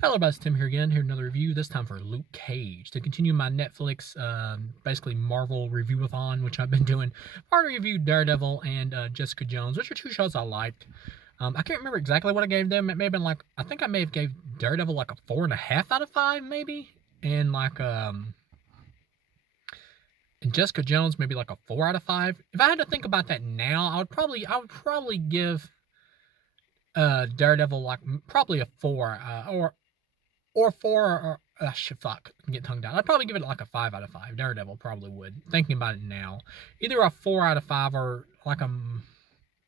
Hello, guys. Tim here again. Here another review. This time for Luke Cage to continue my Netflix, basically Marvel review-a-thon, which I've been doing. I already reviewed Daredevil and Jessica Jones, which are two shows I liked. I can't remember exactly what I gave them. It may have been like I think I may have gave Daredevil like a 4.5 out of 5, maybe, and and Jessica Jones maybe like a 4 out of 5. If I had to think about that now, I would probably give Daredevil like probably a 4, or 4 or shit, fuck, get tongue down. I'd probably give it like a 5 out of 5. Daredevil probably would. Thinking about it now, either a 4 out of 5 or like a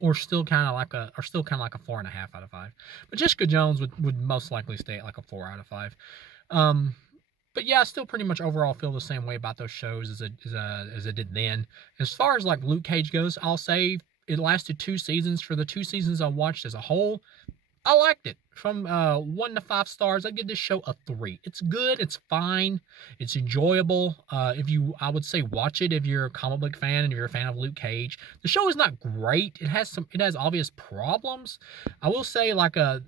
or still kind of like a 4.5 out of 5. But Jessica Jones would most likely stay at like a 4 out of 5. Um, but yeah, I still pretty much overall feel the same way about those shows as I did then. As far as like Luke Cage goes, I'll say it lasted 2 seasons. For the 2 seasons I watched as a whole, I liked it. From 1 to 5 stars, I give this show a 3. It's good. It's fine. It's enjoyable. I would say watch it if you're a comic book fan and if you're a fan of Luke Cage. The show is not great. It has obvious problems. I will say the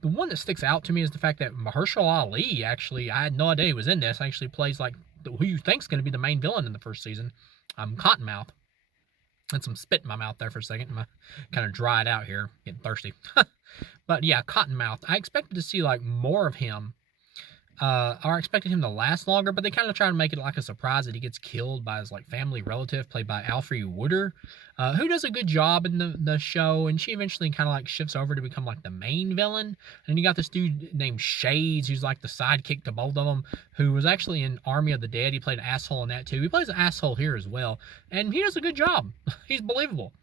one that sticks out to me is the fact that Mahershala Ali actually, I had no idea he was in this. Actually plays like who you think's going to be the main villain in the first season. Cottonmouth. Had some spit in my mouth there for a second. My kind of dried out here, getting thirsty. But yeah, Cottonmouth. I expected to see like more of him. Or I expected him to last longer, but they kind of try to make it like a surprise that he gets killed by his like family relative, played by Alfre Woodard, who does a good job in the show. And she eventually kind of like shifts over to become like the main villain. And you got this dude named Shades, who's like the sidekick to both of them, who was actually in Army of the Dead. He played an asshole in that too. He plays an asshole here as well, and he does a good job. He's believable.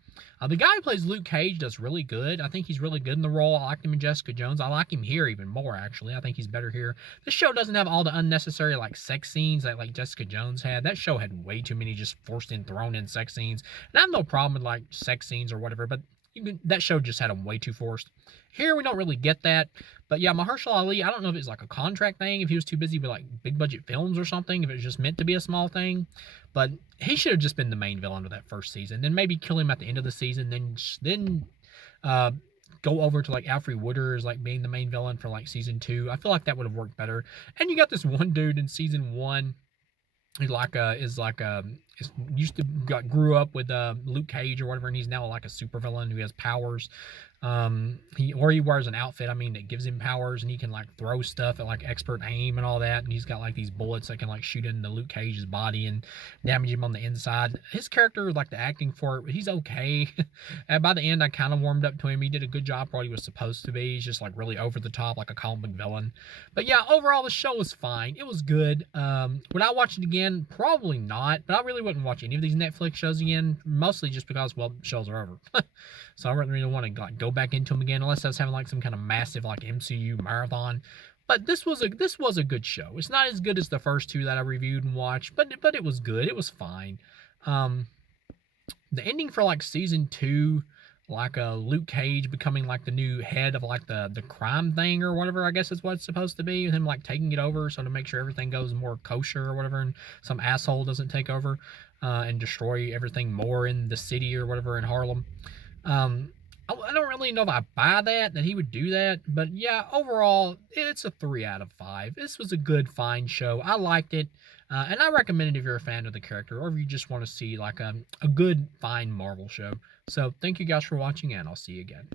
The guy who plays Luke Cage does really good. I think he's really good in the role. I liked him in Jessica Jones. I like him here even more, actually. I think he's better here. This show doesn't have all the unnecessary like sex scenes that like Jessica Jones had. That show had way too many just forced in, thrown in sex scenes. And I have no problem with like sex scenes or whatever, but that show just had them way too forced. Here we don't really get that. But yeah, Mahershala Ali, I don't know if it's like a contract thing, if he was too busy with like big budget films or something, if it was just meant to be a small thing. But he should have just been the main villain of that first season. Then maybe kill him at the end of the season. Then uh, go over to like Alfre Woodard as like being the main villain for like season 2. I feel like that would have worked better. And you got this one dude in season 1 who grew up with Luke Cage or whatever, and he's now like a supervillain who has powers. He wears an outfit, I mean, that gives him powers, and he can like throw stuff at like expert aim and all that. And he's got like these bullets that can like shoot into Luke Cage's body and damage him on the inside. His character, like the acting for it, he's okay. And by the end, I kind of warmed up to him. He did a good job for what he was supposed to be. He's just like really over the top, like a comic book villain. But yeah, overall, the show was fine. It was good. Would I watch it again? Probably not. But I really wouldn't watch any of these Netflix shows again, mostly just because, well, shows are over. So I wouldn't really want to like go back into them again unless I was having like some kind of massive like MCU marathon. But this was a good show. It's not as good as the first two that I reviewed and watched, but it was good. It was fine. Um, the ending for like season 2, like Luke Cage becoming like the new head of like the crime thing or whatever, I guess is what it's supposed to be, him like taking it over, so to make sure everything goes more kosher or whatever, and some asshole doesn't take over and destroy everything more in the city or whatever in Harlem. I don't really know if I buy that he would do that, but yeah, overall, it's a 3 out of 5. This was a good, fine show. I liked it, and I recommend it if you're a fan of the character, or if you just want to see like a good, fine Marvel show. So thank you guys for watching, and I'll see you again.